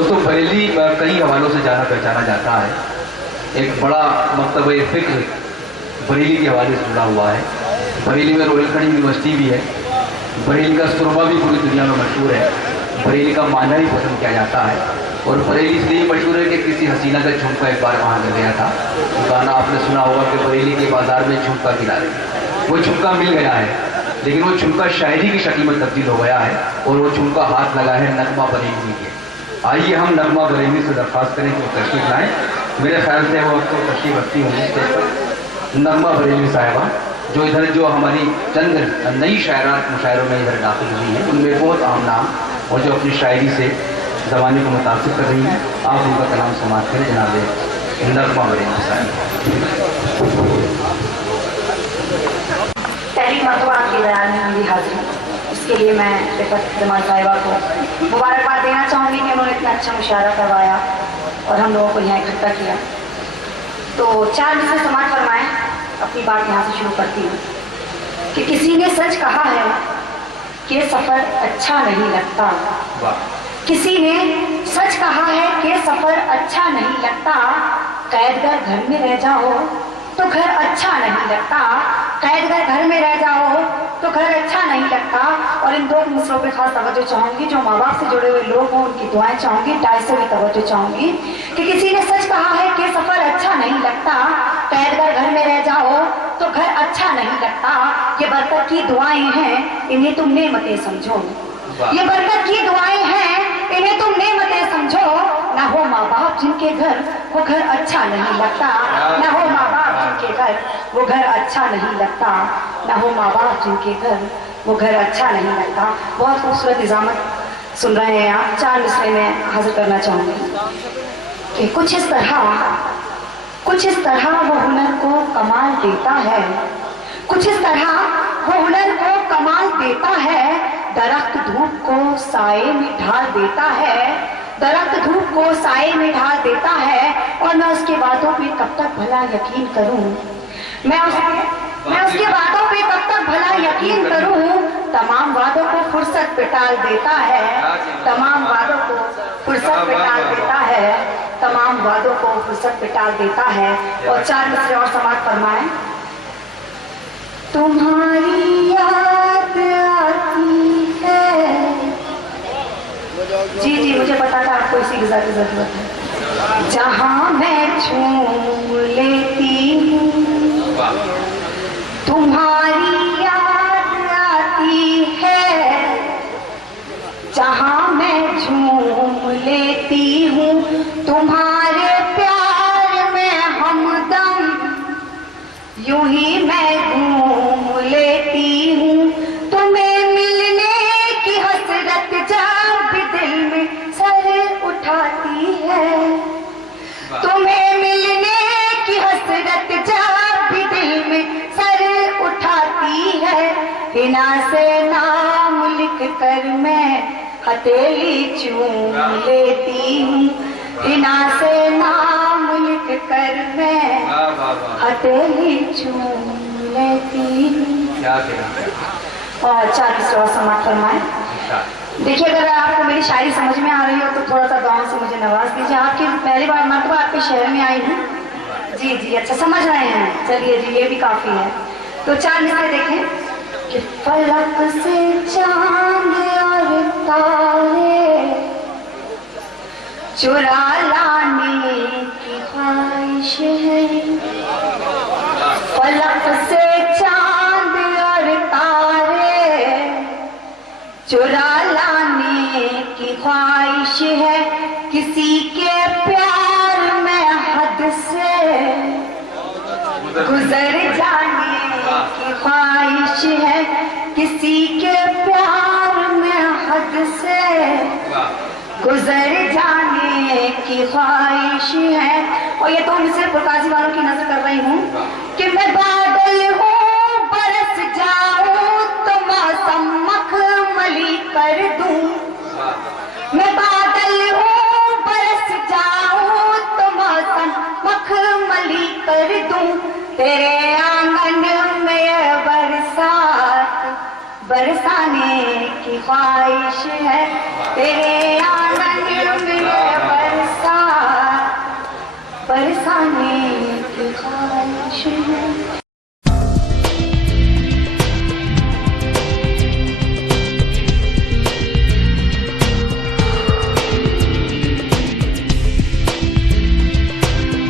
दोस्तों बरेली कई हवालों से जाना पहचाना जाता है। एक बड़ा मकतब फ़िक्र बरेली के हवाले से जुड़ा हुआ है। बरेली में रोहिलखंड यूनिवर्सिटी भी है। बरेली का सुरमा भी पूरी दुनिया में मशहूर है। बरेली का माना भी पसंद किया जाता है। और बरेली इसलिए मशहूर है कि किसी हसीना का झुमका एक बार वहाँ मिल गया था। गाना आपने सुना होगा कि बरेली के बाजार में झुमका खिला रहे। वो झुमका मिल गया है, लेकिन वो झुमका शायरी की शक्ल में तब्दील हो गया है और वो झुमका हाथ लगा है नगमा बरेली के। आइए हम नगमा बरेली से दरख्वास्त करें कि वो तशरीफ लाएँ। मेरे ख्याल से वो तो तशरीफ रखती होंगी स्टेज पर। नगमा बरेली साहिबा जो इधर जो हमारी चंद नई शायरात मुशायरों में इधर दाखिल हुई हैं, उनमें बहुत अहम नाम और जो अपनी शायरी से ज़माने को मुतासिर कर रही हैं, आप उनका कलाम समाप्त करें। जनाब नगमा बरेली साहिबा। पहली मरतबा आपकी बयान में मेरी हाजिरी, इसके लिए मैं जमाल साहिबा को मुबारकबाद देना चाहूँगी कि उन्होंने इतना अच्छा मुशायरा करवाया और हम लोगों को यहाँ इकट्ठा किया। तो 4 मिसरे समाप्त फरमाएं। अपनी बात यहाँ से शुरू करती हूँ कि किसी ने सच कहा है कि सफ़र अच्छा नहीं लगता। किसी ने सच कहा है कि सफ़र अच्छा नहीं लगता। कैदगर घर में रह जाओ तो घर अच्छा नहीं लगता। कैदगर घर में रह जाओ तो घर अच्छा नहीं लगता। और इन 2 मिसरों पे खास तवज्जो चाहूँगी। जो माँ बाप से जुड़े हुए लोग हों उनकी दुआएं चाहूँगी। टाई से भी तवज्जो चाहूँगी कि किसी ने सच कहा है कि सफ़र अच्छा नहीं लगता। कैदगर घर में रह जाओ तो घर अच्छा नहीं लगता। ये बरकत की दुआएं हैं, इन्हें तुम नेमतें समझो। ये बरकत की दुआएं हैं, इन्हें तुम नेमतें समझो। ना हो माँ बाप जिनके घर वो घर अच्छा नहीं लगता। ना हो माँ बाप जिनके घर वो घर अच्छा नहीं लगता। ना हो माँ बाप जिनके घर वो घर अच्छा नहीं लगता। बहुत खूबसूरत निज़ामत सुन रहे हैं आप। 4 मिसरे में हाजिर करना चाहूँगी कि कुछ इस तरह वो हुनर को कमाल देता है। कुछ इस तरह वो हुनर को कमाल देता है। दरख्त धूप को साए में ढाल देता है। दरख्त धूप को साए में ढाल देता है। और मैं उसके बातों पे कब तक भला यकीन करूं। मैं उसके बातों पे कब तक भला यकीन करूं। तमाम वादों को फुर्सत पे टाल देता है। तमाम वादों को फुर्सत पे टाल देता है। तमाम वादों को फुर्सत पे टाल देता है। और 4 मिसरे और समाप्त फरमाएं। तुम्हारी याद आती है। जी मुझे पता था आपको इसी ग़िज़ा की जरूरत है। जहां मैं झूम लेती हूँ तुम्हारी याद आती है। जहां मैं झूम लेती हूँ तुम्हारे प्यार में हमदम। यूं ही मैं घूम लेती हूँ तुम्हें मिलने की हसरत जब भी दिल में सर उठाती है। तुम्हें मिलने की हसरत जब भी दिल में सर उठाती है। हिना से नाम लिख कर मैं हथेली चूम लेती हूँ। हिना से नाम लिख कर मैं हथेली चूम लेती हूँ। और 4 मिसरे समाप्त फरमाएं। देखिए अगर आपको मेरी शायरी समझ में आ रही हो तो थोड़ा सा दुआओं से मुझे नवाज दीजिए। आपकी पहली बार मरतबा आपके शहर में आई हूँ। जी अच्छा समझ रहे हैं। चलिए जी ये भी काफी है। तो 4 मिसरे देखें कि फलक से चांद और तारे चुरा लाने की ख्वाहिश है। फलक से चांद और तारे चुरा लाने की ख्वाहिश है। किसी के प्यार में हद से गुजर जाने की ख्वाहिश है। किसी के प्यार में हद से गुजर जाने की ख्वाहिश है। और ये तो मिसरे पुरकाजी वालों की नजर कर रही हूँ कि मैं बादल हूँ बरस जाऊं तो मौसम मखमली कर दूं। मैं बादल हूँ बरस जाऊं तो मौसम मखमली कर दूं। तेरे आंगन में बरसात बरसाने की ख्वाहिश है। तेरे